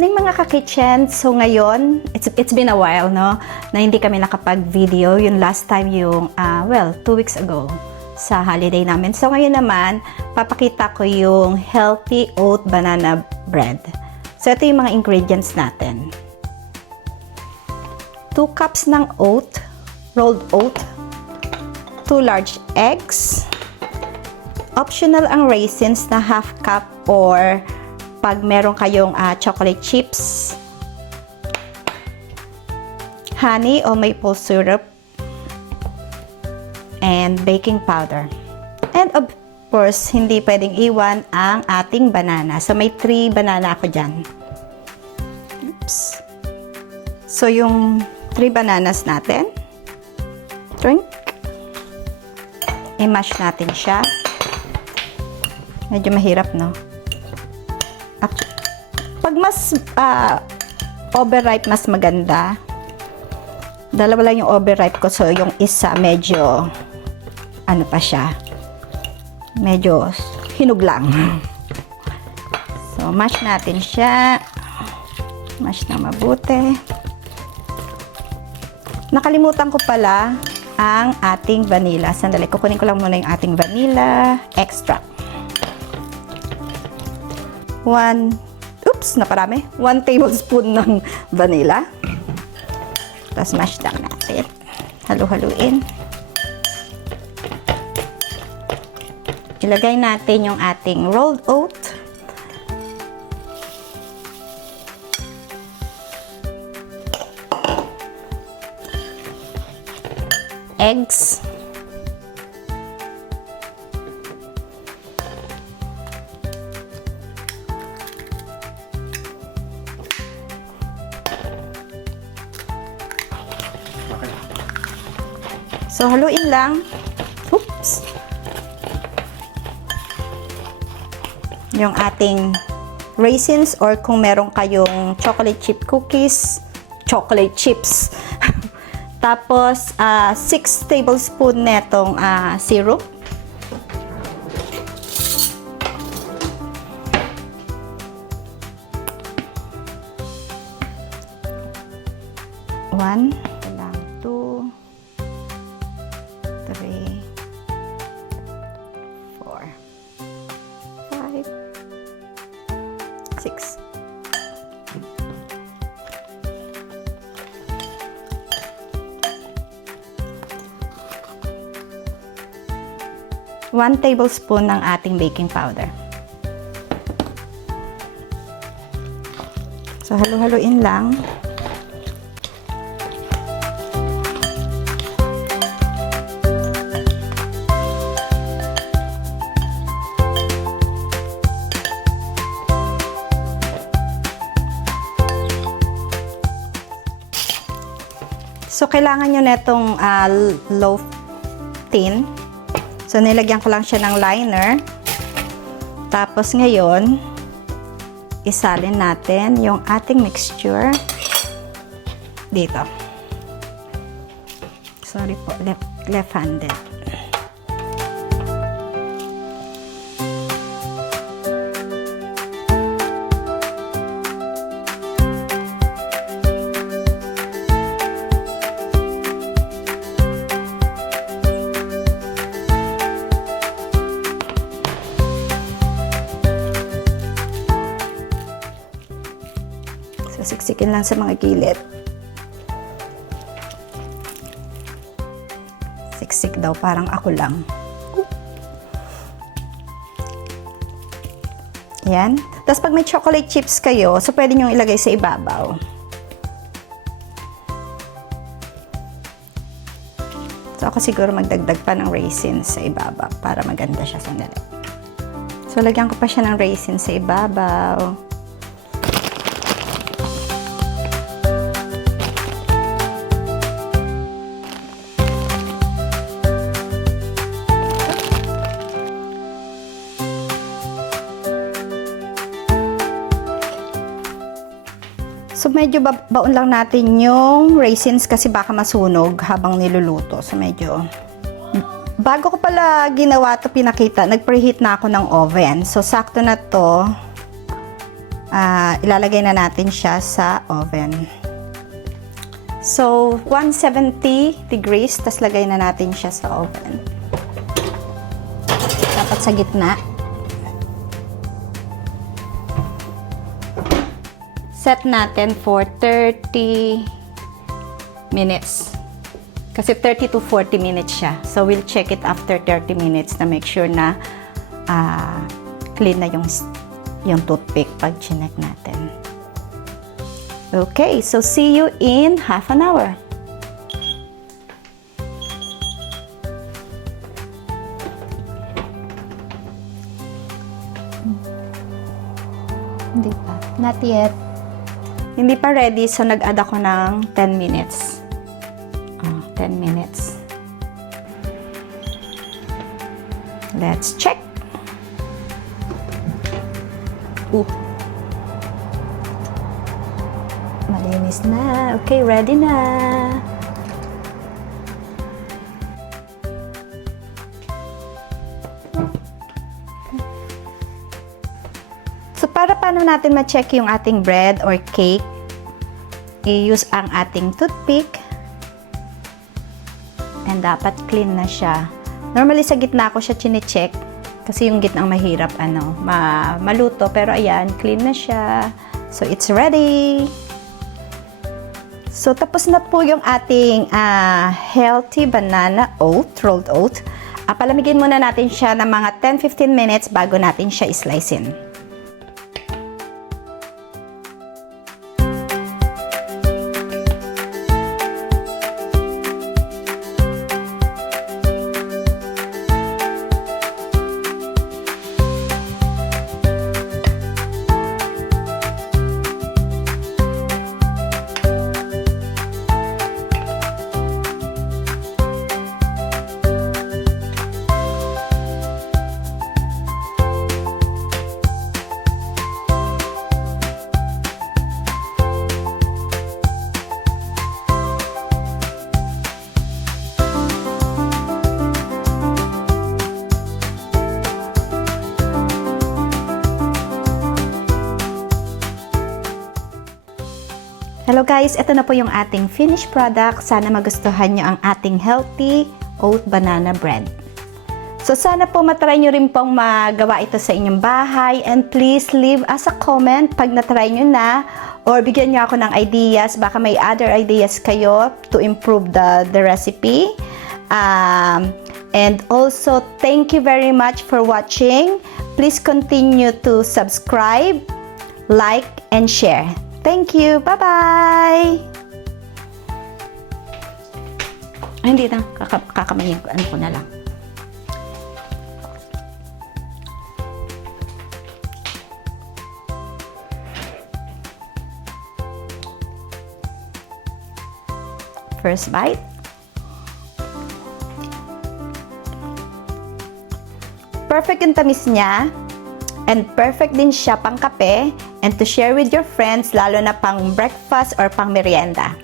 evening mga ka-kitchen. So ngayon, it's been a while, no? Na hindi kami nakapag-video. Yung last time yung, 2 weeks ago sa holiday namin. So ngayon naman, papakita ko yung healthy oat banana bread. So ito yung mga ingredients natin. 2 cups ng oat, rolled oat, 2 large eggs, optional ang raisins na half cup or pag meron kayong chocolate chips, honey o maple syrup, and baking powder. And of course, hindi pwedeng iwan ang ating banana. So may 3 banana ako dyan. Oops. So yung 3 bananas natin, drink, i-mash natin siya. Medyo mahirap, no? Pag mas overripe, mas maganda. Dalawa lang yung overripe ko. So, yung isa medyo ano pa siya. Medyo hinog lang. So, mash natin siya. Mash na mabuti. Nakalimutan ko pala ang ating vanilla. Sandali, kukunin ko lang muna yung ating vanilla extract. 1 tablespoon ng vanilla. Tapos mash lang natin. Halu-haluin. Ilagay natin yung ating rolled oat. Eggs. So, haluin lang. Oops. Yung ating raisins or kung meron kayong chocolate chip cookies, chocolate chips. Tapos, 6 tablespoon netong syrup. One. 6. One tablespoon ng ating baking powder. So, halu-haluin lang. So, kailangan nyo netong loaf tin. So, nilagyan ko lang siya ng liner. Tapos, ngayon, isalin natin yung ating mixture dito. Sorry po, left-handed. Siksikin lang sa mga gilid. Siksik daw, parang ako lang. Yan. Tapos pag may chocolate chips kayo, so pwede nyo ilagay sa ibabaw. So ako siguro magdagdag pa ng raisins sa ibabaw para maganda siya sandali. So lagyan ko pa siya ng raisins sa ibabaw. So, medyo baon lang natin yung raisins kasi baka masunog habang niluluto. So, medyo... Bago ko pala ginawa to pinakita, nag-preheat na ako ng oven. So, sakto na to. ilalagay na natin siya sa oven. So, 170 degrees, tas lagay na natin siya sa oven. Dapat sa gitna. Set natin for 30 minutes. Kasi 30 to 40 minutes siya. So, we'll check it after 30 minutes na make sure na clean na yung toothpick pag chinek natin. Okay, so see you in half an hour. Hindi pa. Not yet. Hindi pa ready, so nag-add ako ng 10 minutes. 10 minutes. Let's check. Malinis na. Okay, ready na. So, para paano natin ma-check yung ating bread or cake, i-use ang ating toothpick. And dapat clean na siya. Normally, sa gitna ko siya chine-check. Kasi yung gitnang mahirap, maluto. Pero ayan, clean na siya. So, it's ready. So, tapos na po yung ating healthy banana oat, rolled oat. Palamigin muna natin siya ng mga 10-15 minutes bago natin siya i-slicein. Hello guys, ito na po yung ating finished product. Sana magustuhan nyo ang ating healthy oat banana bread. So sana po matry nyo rin pong magawa ito sa inyong bahay, and please leave us a comment pag natry nyo na, or bigyan nyo ako ng ideas, baka may other ideas kayo to improve the recipe. And also, thank you very much for watching. Please continue to subscribe, like, and share. Thank you. Bye-bye! Hindi na. Kakamayin ko. Ano ko na lang. First bite. Perfect yung tamis niya. And perfect din siya pang kape and to share with your friends, lalo na pang breakfast or pang merienda.